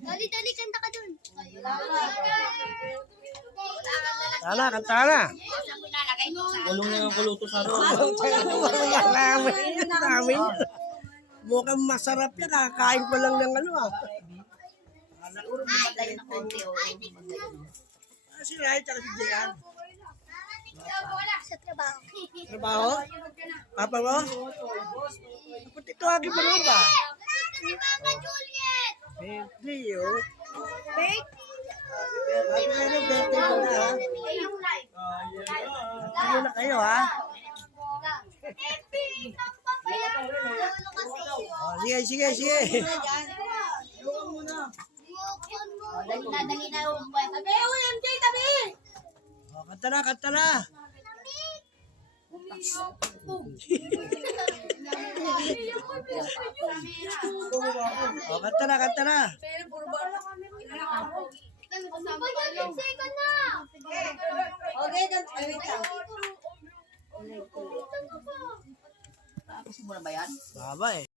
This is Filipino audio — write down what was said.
Dali-dali, kanta ka dun. Tana, kanta na. Kulong na ang kuluto sa roon. Dami. Mukhang masarap yan. Kakain ko lang ng ano ah. Si Rai tsaka si Jian. Sa trabaho. Trabaho? Papa mo? Puti ito agi pa rin ba? Si Mama Juliet! Hindi yun. Birthday! Happy birthday mo na ha. Ano na kayo ha? Happy! Oh, sige, sige, sige. Dali na yung tabi! Uy, MJ, tabi! Oh, kanta na, kanta na. Oh, kanta na, kanta na. MJ ka na! Okay, wait lang. Tapos mo na ba yan? Baba eh.